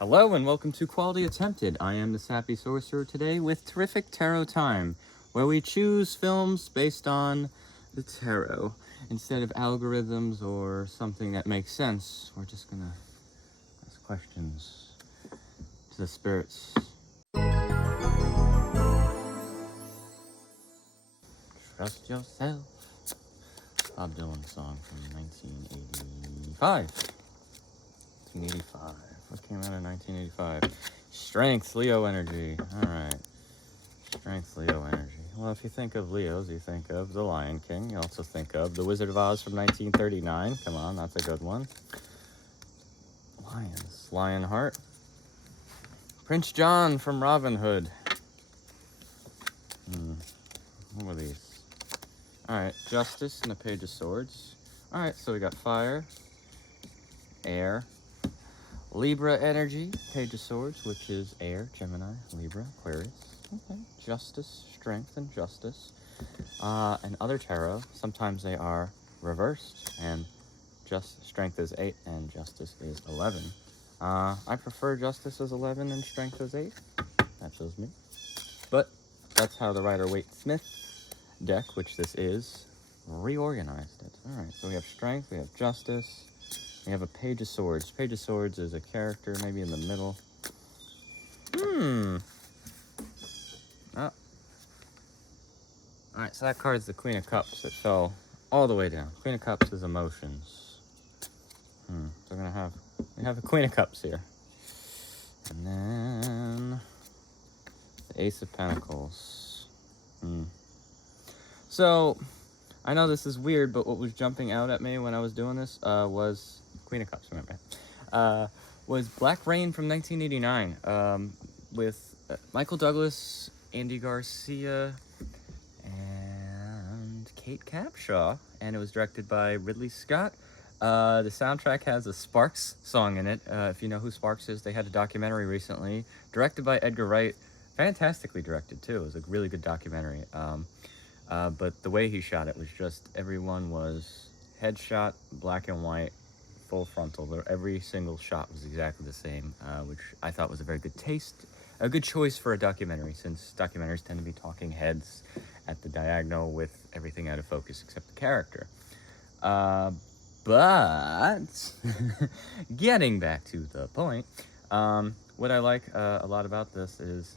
Hello and welcome to Quality Attempted. I am the Sappy Sorcerer today with Terrific Tarot Time, where we choose films based on the tarot. Instead of algorithms or something that makes sense, we're just gonna ask questions to the spirits. Trust yourself. Bob Dylan song from 1985. 1985. What came out in 1985? Strength, Leo energy. Alright. Strength, Leo energy. Well, if you think of Leos, you think of The Lion King. You also think of The Wizard of Oz from 1939. Come on, that's a good one. Lions. Lionheart. Prince John from Robin Hood. What were these? Alright, Justice and the Page of Swords. Alright, so we got fire, air, Libra energy, Page of Swords, which is air, Gemini, Libra, Aquarius. Okay, justice, strength, and justice. And other tarot, sometimes they are reversed, and strength is 8 and justice is 11. I prefer justice as 11 and strength as 8. That shows me. But that's how the Rider-Waite-Smith deck, which this is, reorganized it. Alright, so we have strength, we have justice, we have a Page of Swords. Page of Swords is a character, maybe in the middle. Oh. Alright, so that card's the Queen of Cups. It fell all the way down. Queen of Cups is emotions. So we have the Queen of Cups here. And then the Ace of Pentacles. So, I know this is weird, but what was jumping out at me when I was doing this was Queen of Cups, remember? Was Black Rain from 1989 with Michael Douglas, Andy Garcia, and Kate Capshaw, and it was directed by Ridley Scott. The soundtrack has a Sparks song in it. If you know who Sparks is, they had a documentary recently, directed by Edgar Wright. Fantastically directed, too. It was a really good documentary. But the way he shot it was just, everyone was headshot, black and white, full frontal. Every single shot was exactly the same, which I thought was a very good taste, a good choice for a documentary, since documentaries tend to be talking heads at the diagonal with everything out of focus except the character. But getting back to the point, what I like a lot about this is,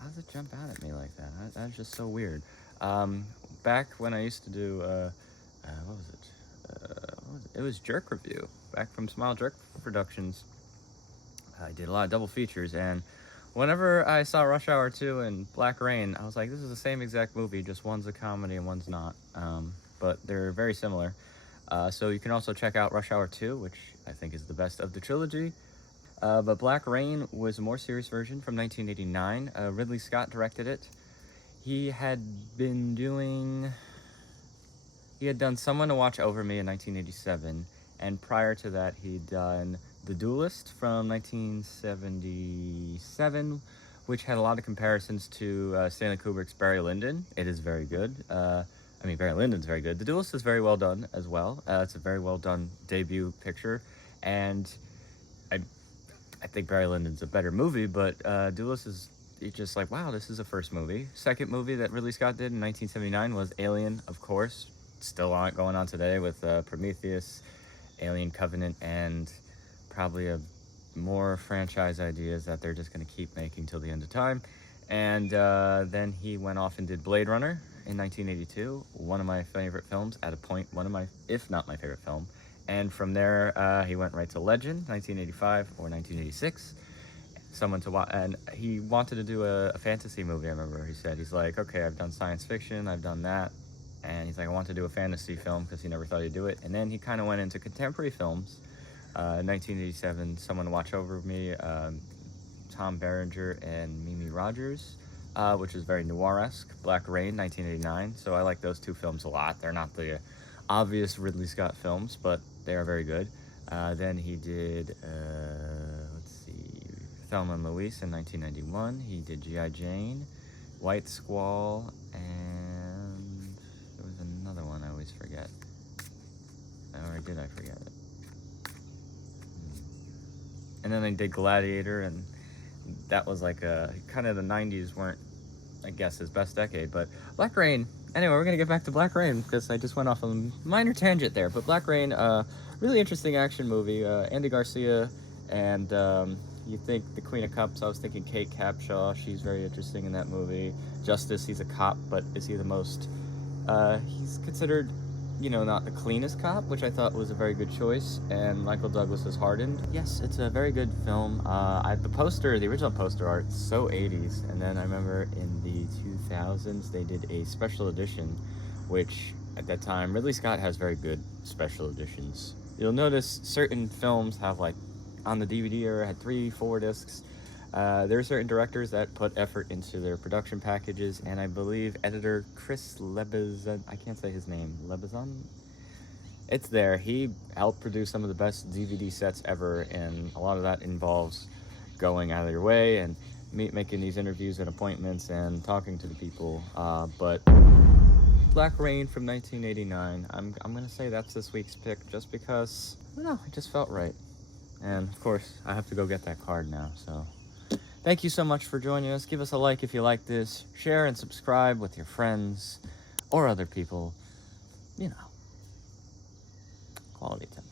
how does it jump out at me like that? That's just so weird. Back when I used to do, what was it? It was Jerk Review, back from Smile Jerk Productions. I did a lot of double features, and whenever I saw Rush Hour 2 and Black Rain, I was like, this is the same exact movie, just one's a comedy and one's not. But they're very similar. So you can also check out Rush Hour 2, which I think is the best of the trilogy. But Black Rain was a more serious version from 1989. Ridley Scott directed it. He had done Someone to Watch Over Me in 1987, and prior to that he'd done The Duelist from 1977, which had a lot of comparisons to Stanley Kubrick's Barry Lyndon. It is very good. Barry Lyndon's very good. The Duelist is very well done as well. It's a very well done debut picture, and I think Barry Lyndon's a better movie, but Duelist is just like, wow, this is a first movie. Second movie that Ridley Scott did in 1979 was Alien, of course. Still going on today with Prometheus, Alien Covenant, and probably more franchise ideas that they're just going to keep making till the end of time. And then he went off and did Blade Runner in 1982, one of my favorite films, at a point, if not my favorite film. And from there, he went right to Legend, 1985 or 1986. Someone to watch, and he wanted to do a fantasy movie. I remember he said, he's like, okay, I've done science fiction, I've done that, and he's like, I want to do a fantasy film because he never thought he'd do it. And then he kind of went into contemporary films. 1987, Someone to Watch Over Me, Tom Berenger and Mimi Rogers, which is very noir-esque. Black Rain, 1989. So I like those two films a lot. They're not the obvious Ridley Scott films, but they are very good. Then he did, Thelma and Louise in 1991. He did G.I. Jane, White Squall, and there was another one I always forget. Or did I forget it? and then they did Gladiator, and that was like kind of the 90s weren't, I guess, his best decade. But Black Rain, anyway, we're gonna get back to Black Rain because I just went off on a minor tangent there. But Black Rain, really interesting action movie. Andy Garcia, and you think the Queen of Cups, I was thinking Kate Capshaw, she's very interesting in that movie. Justice, he's a cop, but is he the most, he's considered, not the cleanest cop, which I thought was a very good choice. And Michael Douglas is hardened. Yes, it's a very good film. The original poster art, so 80s. And then I remember in the 2000s, they did a special edition, which at that time, Ridley Scott has very good special editions. You'll notice certain films have, like, on the DVD era, had 3-4 discs. There are certain directors that put effort into their production packages, and I believe editor Chris Lebezon, I can't say his name, Lebezon? It's there. He helped produce some of the best DVD sets ever, and a lot of that involves going out of your way and making these interviews and appointments and talking to the people. But Black Rain from 1989, I'm going to say that's this week's pick just because, I don't know, it just felt right. And of course, I have to go get that card now, so thank you so much for joining us. Give us a like if you like this. Share and subscribe with your friends or other people. Quality time.